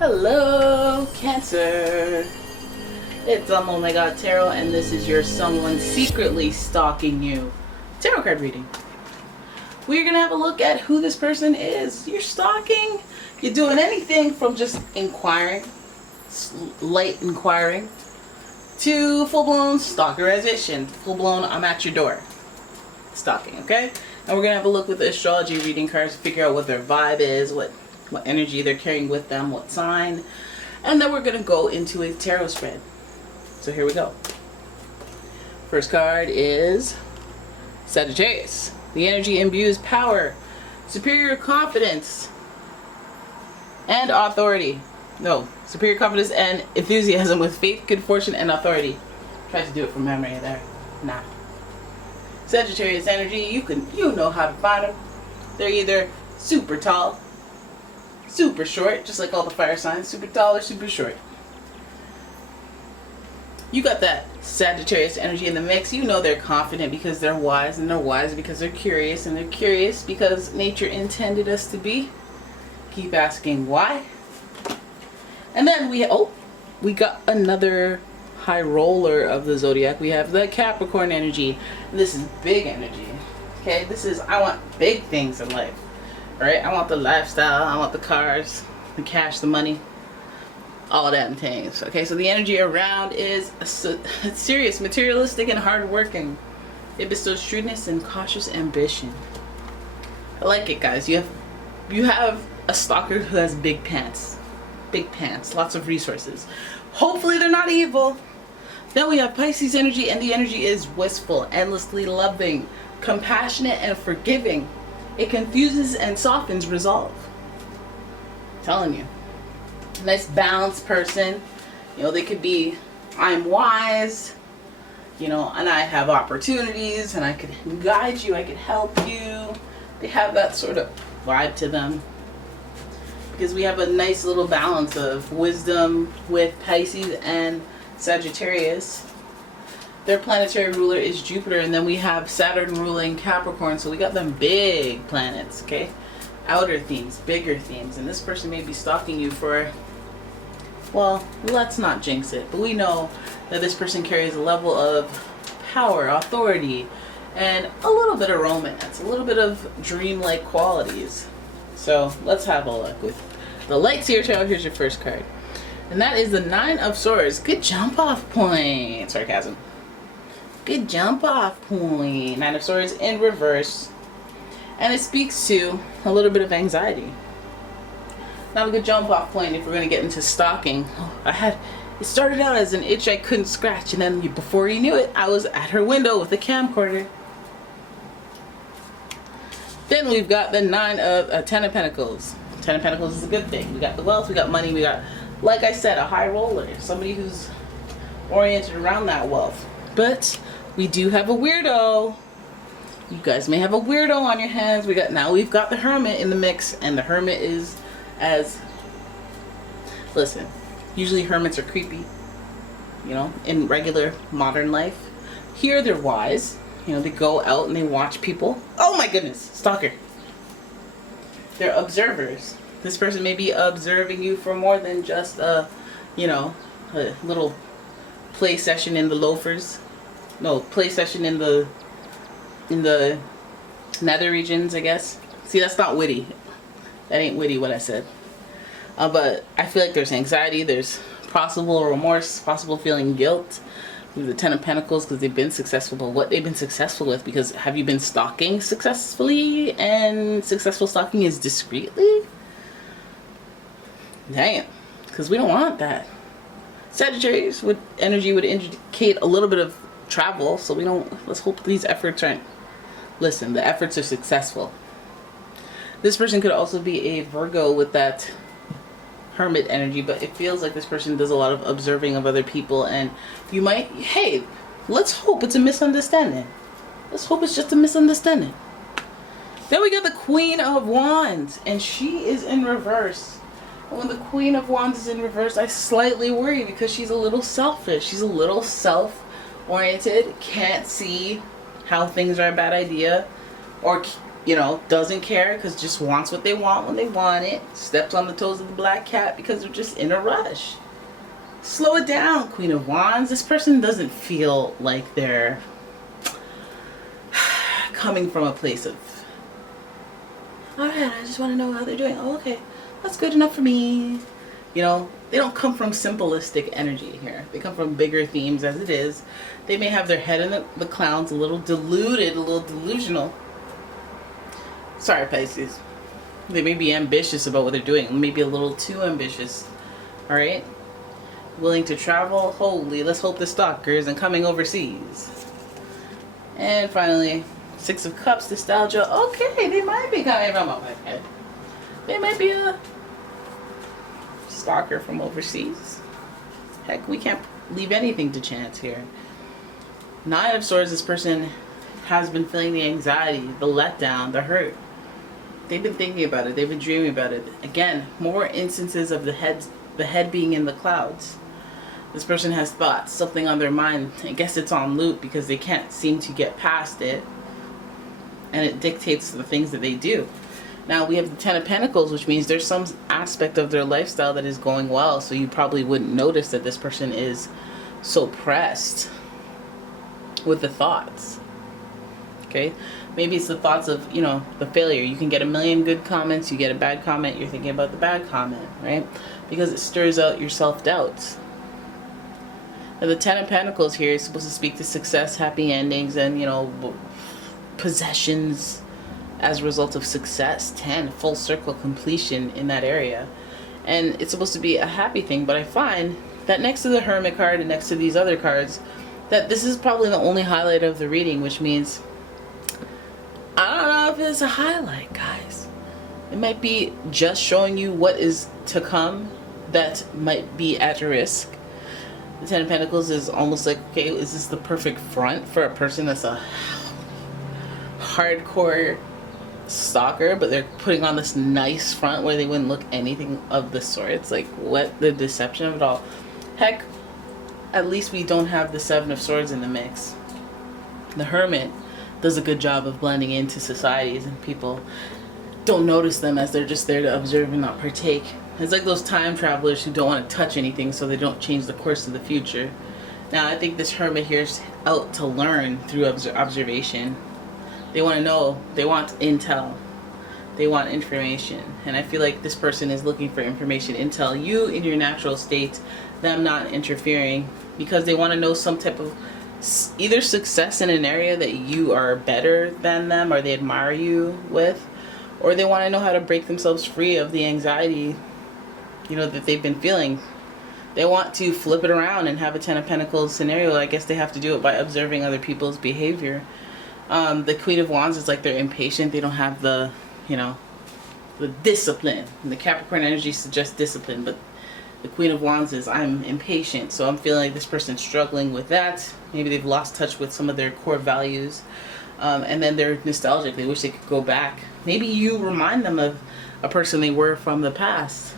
Hello, Cancer. It's umomgstore, and this is your someone secretly stalking you tarot card reading. We're gonna have a look at who this person is. You're stalking. You're doing anything from just inquiring, light inquiring, to full-blown stalkerization, full-blown I'm at your door stalking. Okay, and we're gonna have a look with the astrology reading cards, figure out what their vibe is, what energy they're carrying with them, what sign, and then we're going to go into a tarot spread. So here we go. First card is Sagittarius. The energy imbues power, superior confidence, and authority. No, superior confidence and enthusiasm with faith, good fortune, and authority. Try to do it from memory there. Nah. Sagittarius energy, you know how to find them. They're either super tall, super short, just like all the fire signs, super tall or super short. You got that Sagittarius energy in the mix. You know they're confident because they're wise, and they're wise because they're curious, and they're curious because nature intended us to be. Keep asking why. And then we got another high roller of the zodiac. We have the Capricorn energy. This is big energy. Okay, this is I want big things in life. Right? I want the lifestyle, I want the cars, the cash, the money, all that and things. Okay, so the energy around is serious, materialistic, and hardworking. It bestows shrewdness and cautious ambition. I like it, guys. You have a stalker who has big pants, lots of resources. Hopefully they're not evil. Then we have Pisces energy, and the energy is wistful, endlessly loving, compassionate, and forgiving. It confuses and softens resolve. I'm telling you. Nice balanced person. You know, they could be, I'm wise, you know, and I have opportunities, and I could guide you, I could help you. They have that sort of vibe to them. Because we have a nice little balance of wisdom with Pisces and Sagittarius. Their planetary ruler is Jupiter, and then we have Saturn ruling Capricorn, so we got them big planets, okay? Outer themes, bigger themes, and this person may be stalking you for, well, let's not jinx it, but we know that this person carries a level of power, authority, and a little bit of romance, a little bit of dreamlike qualities. So let's have a look with the Light Seer Tarot. Here's your first card, and that is the Nine of Swords. Good jump off point. Sarcasm. Good jump off point. Nine of Swords in reverse. And it speaks to a little bit of anxiety. Not a good jump off point if we're going to get into stalking. It started out as an itch I couldn't scratch, and then before you knew it, I was at her window with a camcorder. Then we've got the Ten of Pentacles. Ten of Pentacles is a good thing. We got the wealth, we got money, we got, like I said, a high roller. Somebody who's oriented around that wealth. But we do have a weirdo. You guys may have a weirdo on your hands. We've got the Hermit in the mix, and the Hermit is listen, usually hermits are creepy, you know, in regular modern life. Here they're wise, you know, they go out and they watch people. Oh my goodness, stalker. They're observers. This person may be observing you for more than just a little play session in the loafers. No, play session in the nether regions, I guess. See, that's not witty. That ain't witty what I said. But I feel like there's anxiety, there's possible remorse, possible feeling guilt. With the Ten of Pentacles, because they've been successful, but what they've been successful with, because have you been stalking successfully? And successful stalking is discreetly? Damn, because we don't want that. Sagittarius energy would indicate a little bit of travel, so let's hope these efforts aren't, listen, the efforts are successful. This person could also be a Virgo with that Hermit energy, but it feels like this person does a lot of observing of other people, and you might, hey, let's hope it's a misunderstanding. Let's hope it's just a misunderstanding. Then we got the Queen of Wands, and she is in reverse. And when the Queen of Wands is in reverse, I slightly worry because she's a little selfish. She's a little self-oriented, can't see how things are a bad idea, or you know, doesn't care because just wants what they want when they want it. Steps on the toes of the black cat because they're just in a rush. Slow it down, Queen of Wands. This person doesn't feel like they're coming from a place of, all right, I just want to know how they're doing. Oh, okay, that's good enough for me. You know, they don't come from simplistic energy here. They come from bigger themes as it is. They may have their head in the clouds, a little deluded, a little delusional. Sorry, Pisces. They may be ambitious about what they're doing. Maybe a little too ambitious. All right? Willing to travel. Holy, let's hope the stalker isn't coming overseas. And finally, Six of Cups, nostalgia. Okay, they might be coming from overseas. They might be a stalker from overseas. Heck, we can't leave anything to chance here. Nine of Swords, this person has been feeling the anxiety, the letdown, the hurt. They've been thinking about it. They've been dreaming about it. Again, more instances of the head being in the clouds. This person has thoughts, something on their mind. I guess it's on loop because they can't seem to get past it. And it dictates the things that they do. Now we have the Ten of Pentacles, which means there's some aspect of their lifestyle that is going well. So you probably wouldn't notice that this person is so pressed with the thoughts. Okay, maybe it's the thoughts of, you know, the failure. You can get a million good comments, you get a bad comment, you're thinking about the bad comment, right? Because it stirs out your self-doubts. Now the Ten of Pentacles here is supposed to speak to success, happy endings, and, you know, possessions as a result of success. 10, full circle completion in that area. And it's supposed to be a happy thing, but I find that next to the Hermit card and next to these other cards, that this is probably the only highlight of the reading, which means I don't know if it's a highlight, guys. It might be just showing you what is to come that might be at risk. The Ten of Pentacles is almost like, okay, is this the perfect front for a person that's a hardcore stalker, but they're putting on this nice front where they wouldn't look anything of the sort? It's like, what the deception of it all? Heck, at least we don't have the Seven of Swords in the mix. The Hermit does a good job of blending into societies, and people don't notice them as they're just there to observe and not partake. It's like those time travelers who don't want to touch anything so they don't change the course of the future. Now I think this Hermit here is out to learn through observation. They want to know, they want intel, they want information, and I feel like this person is looking for information, intel, you in your natural state, them not interfering, because they want to know some type of either success in an area that you are better than them or they admire you with, or they want to know how to break themselves free of the anxiety, you know, that they've been feeling. They want to flip it around and have a Ten of Pentacles scenario. I guess they have to do it by observing other people's behavior. The Queen of Wands is like they're impatient. They don't have the, you know, the discipline. And the Capricorn energy suggests discipline, but the Queen of Wands is, I'm impatient. So I'm feeling like this person's struggling with that. Maybe they've lost touch with some of their core values. And then they're nostalgic. They wish they could go back. Maybe you remind them of a person they were from the past.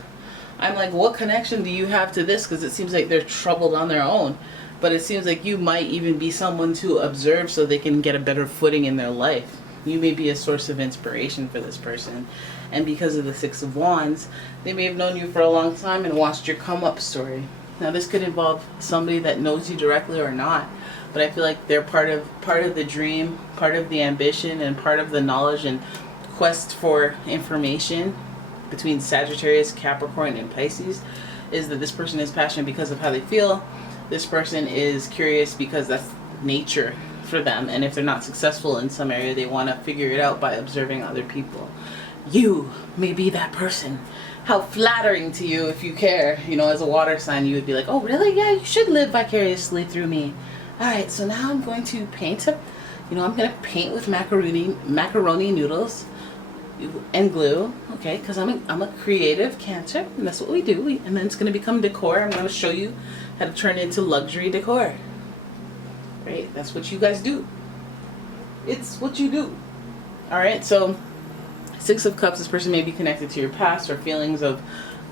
I'm like, what connection do you have to this? Because it seems like they're troubled on their own. But it seems like you might even be someone to observe so they can get a better footing in their life. You may be a source of inspiration for this person. And because of the Six of Wands, they may have known you for a long time and watched your come up story. Now this could involve somebody that knows you directly or not. But I feel like they're part of the dream, part of the ambition, and part of the knowledge and quest for information between Sagittarius, Capricorn, and Pisces, is that this person is passionate because of how they feel. This person is curious because that's nature for them, and if they're not successful in some area, they want to figure it out by observing other people. You may be that person. How flattering to you if you care. You know, as a water sign, you would be like, oh really? Yeah, you should live vicariously through me. Alright, so now I'm going to paint up, you know, I'm going to paint with macaroni noodles and glue, okay, because I'm a creative Cancer, and that's what we do. And then it's going to become decor. I'm going to show you how to turn it into luxury decor. Right? That's what you guys do. It's what you do. Alright, so Six of Cups, this person may be connected to your past or feelings of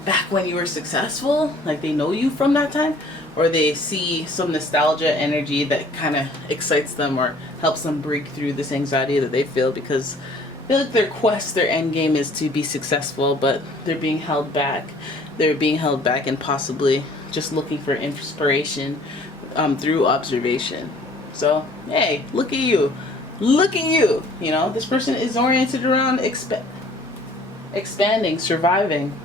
back when you were successful, like they know you from that time, or they see some nostalgia energy that kind of excites them or helps them break through this anxiety that they feel because feel like their quest, their end game is to be successful, but they're being held back. They're being held back and possibly just looking for inspiration through observation. So, hey, look at you. Look at you. You know, this person is oriented around expanding, surviving.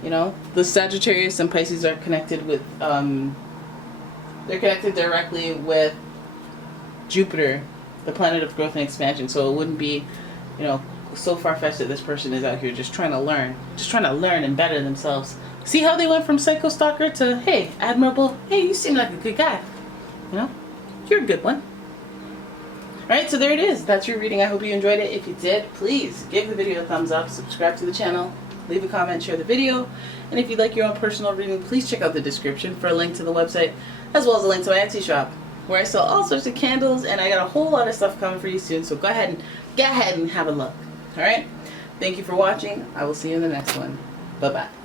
You know, the Sagittarius and Pisces are connected with, they're connected directly with Jupiter, the planet of growth and expansion. So it wouldn't be, you know, so far-fetched that this person is out here just trying to learn and better themselves. See how they went from psycho stalker to, hey, admirable, hey, you seem like a good guy. You know, you're a good one. Alright, so there it is. That's your reading. I hope you enjoyed it. If you did, please give the video a thumbs up, subscribe to the channel, leave a comment, share the video. And if you'd like your own personal reading, please check out the description for a link to the website, as well as a link to my Etsy shop, where I sell all sorts of candles, and I got a whole lot of stuff coming for you soon. So go ahead and have a look. Alright? Thank you for watching. I will see you in the next one. Bye-bye.